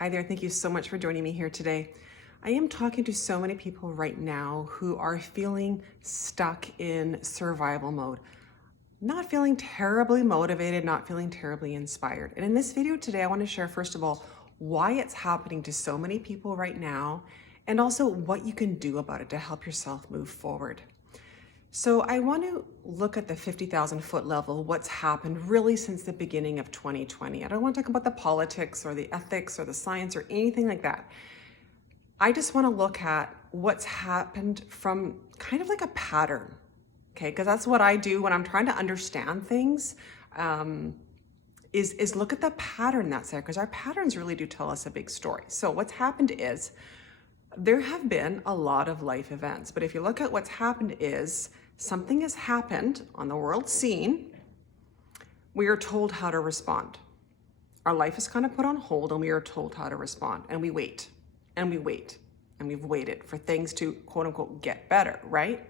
Hi there, thank you so much for joining me here today. I am talking to so many people right now who are feeling stuck in survival mode, not feeling terribly motivated, not feeling terribly inspired. And in this video today, I want to share, first of all, why it's happening to so many people right now, and also what you can do about it to help yourself move forward. So I want to look at the 50,000 foot level, what's happened really since the beginning of 2020. I don't want to talk about the politics or the ethics or the science or anything like that. I just want to look at what's happened from kind of like a pattern, okay? Because that's what I do when I'm trying to understand things, is look at the pattern that's there, because our patterns really do tell us a big story. So what's happened is there have been a lot of life events, but if you look at what's happened is something has happened on the world scene. We are told how to respond. Our life is kind of put on hold and we are told how to respond, and we wait and we wait and we've waited for things to quote unquote get better, right?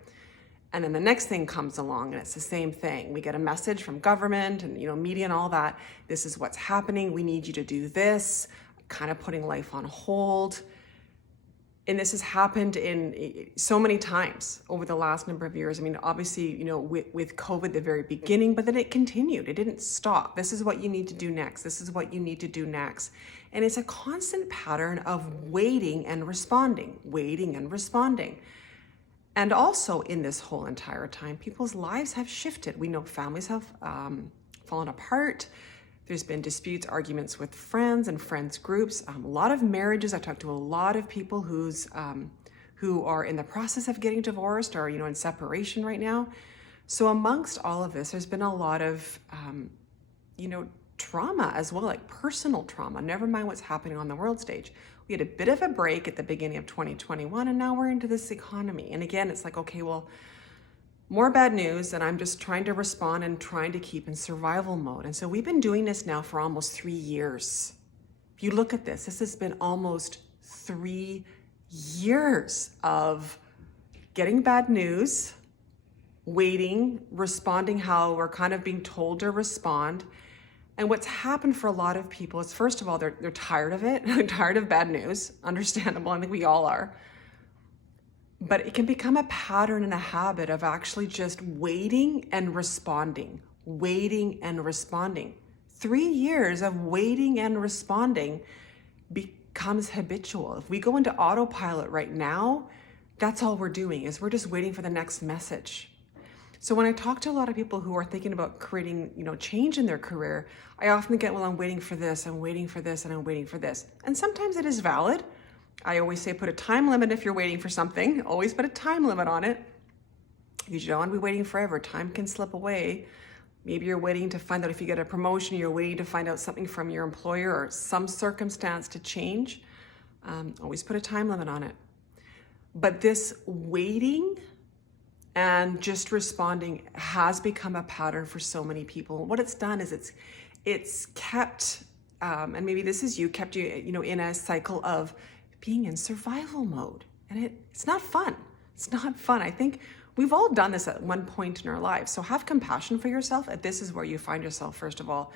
And then the next thing comes along and it's the same thing. We get a message from government and media and all that. This is what's happening. We need you to do this, kind of putting life on hold. And this has happened in so many times over the last number of years. I mean, obviously, with COVID, the very beginning, but then it continued. It didn't stop. This is what you need to do next. This is what you need to do next. And it's a constant pattern of waiting and responding, waiting and responding. And also in this whole entire time, people's lives have shifted. We know families have fallen apart. There's been disputes, arguments with friends and friends groups. A lot of marriages. I talked to a lot of people who are in the process of getting divorced or in separation right now. So amongst all of this, there's been a lot of trauma as well, like personal trauma. Never mind what's happening on the world stage. We had a bit of a break at the beginning of 2021, and now we're into this economy. And again, it's like, okay, well, more bad news, and I'm just trying to respond and trying to keep in survival mode. And so we've been doing this now for almost 3 years. If you look at this has been almost 3 years of getting bad news, waiting, responding how we're kind of being told to respond. And what's happened for a lot of people is, first of all, they're tired of it. They're tired of bad news. Understandable. I think we all are. But it can become a pattern and a habit of actually just waiting and responding, waiting and responding. 3 years of waiting and responding becomes habitual. If we go into autopilot right now, that's all we're doing, is we're just waiting for the next message. So when I talk to a lot of people who are thinking about creating, change in their career, I often get, well, I'm waiting for this, I'm waiting for this, and I'm waiting for this. And sometimes it is valid. I always say put a time limit if you're waiting for something. Always put a time limit on it. You don't want to be waiting forever. Time can slip away. Maybe you're waiting to find out if you get a promotion. You're waiting to find out something from your employer or some circumstance to change. Always put a time limit on it. But this waiting and just responding has become a pattern for so many people. What it's done is it's kept, and maybe this is kept you, in a cycle of being in survival mode. And it's not fun. It's not fun. I think we've all done this at one point in our lives. So have compassion for yourself. And this is where you find yourself, first of all.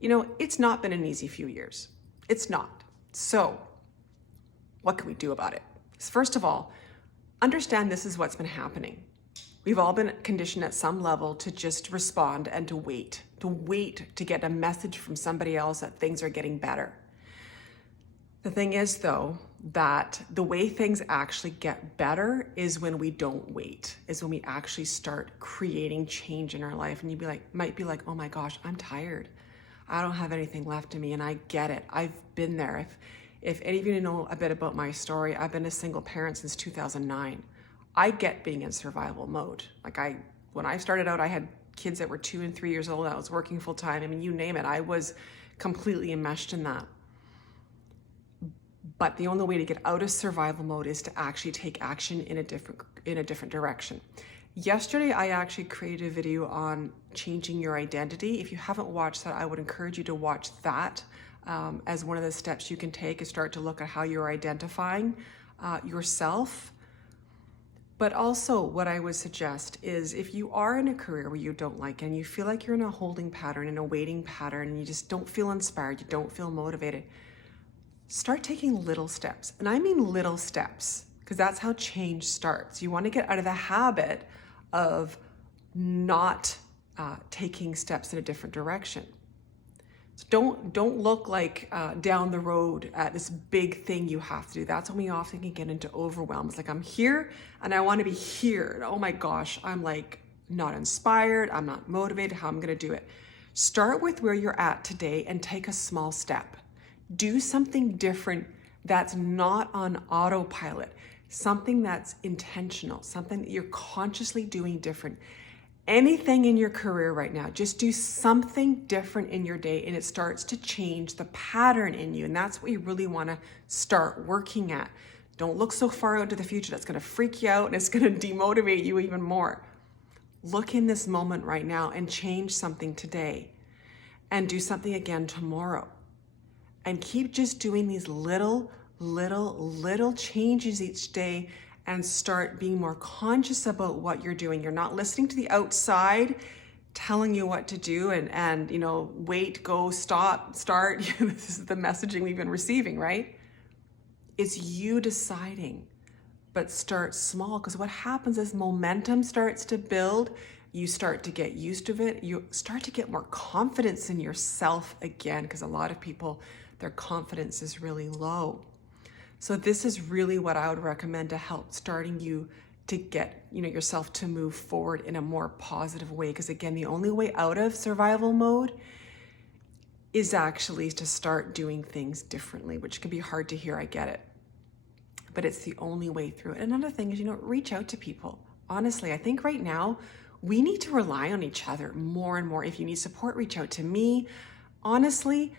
It's not been an easy few years. It's not. So what can we do about it? First of all, understand this is what's been happening. We've all been conditioned at some level to just respond and to wait to get a message from somebody else that things are getting better. The thing is, though, that the way things actually get better is when we don't wait, is when we actually start creating change in our life. And might be like, oh my gosh, I'm tired. I don't have anything left in me. And I get it. I've been there. If any of you know a bit about my story, I've been a single parent since 2009. I get being in survival mode. When I started out, I had kids that were 2 and 3 years old. I was working full time. I mean, you name it. I was completely enmeshed in that. But the only way to get out of survival mode is to actually take action in a different direction. Yesterday, I actually created a video on changing your identity. If you haven't watched that, I would encourage you to watch that as one of the steps you can take, is start to look at how you're identifying yourself. But also what I would suggest is, if you are in a career where you don't like and you feel like you're in a holding pattern, in a waiting pattern, and you just don't feel inspired, you don't feel motivated, start taking little steps. And I mean little steps, because that's how change starts. You want to get out of the habit of not taking steps in a different direction. So don't look like down the road at this big thing you have to do. That's when we often can get into overwhelm. It's like, I'm here and I want to be here. And oh my gosh, I'm like not inspired. I'm not motivated. How I'm going to do it. Start with where you're at today and take a small step. Do something different that's not on autopilot, something that's intentional, something that you're consciously doing different. Anything in your career right now, just do something different in your day and it starts to change the pattern in you. And that's what you really want to start working at. Don't look so far out into the future. That's going to freak you out and it's going to demotivate you even more. Look in this moment right now and change something today and do something again tomorrow. And keep just doing these little changes each day and start being more conscious about what you're doing. You're not listening to the outside telling you what to do and wait, go, stop, start. This is the messaging we've been receiving, right? It's you deciding, but start small, because what happens is momentum starts to build. You start to get used to it. You start to get more confidence in yourself again, because a lot of people, their confidence is really low. So this is really what I would recommend to help starting you to get yourself to move forward in a more positive way. Because again, the only way out of survival mode is actually to start doing things differently, which can be hard to hear, I get it. But it's the only way through it. Another thing is, reach out to people. Honestly, I think right now we need to rely on each other more and more. If you need support, reach out to me. Honestly,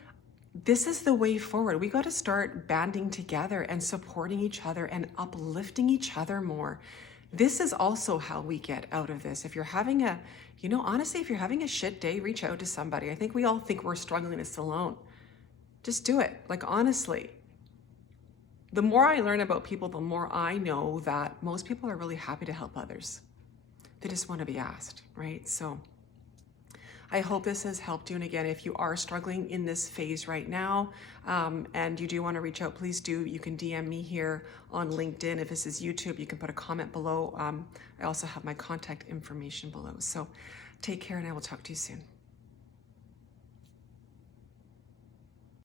this is the way forward. We got to start banding together and supporting each other and uplifting each other more. This is also how we get out of this. If you're having honestly, if you're having a shit day, reach out to somebody. I think we all think we're struggling this alone. Just do it. Like, honestly, the more I learn about people, the more I know that most people are really happy to help others. They just want to be asked, right? So I hope this has helped you. And again, if you are struggling in this phase right now and you do want to reach out, please do. You can DM me here on LinkedIn. If this is YouTube, you can put a comment below. I also have my contact information below. So take care and I will talk to you soon.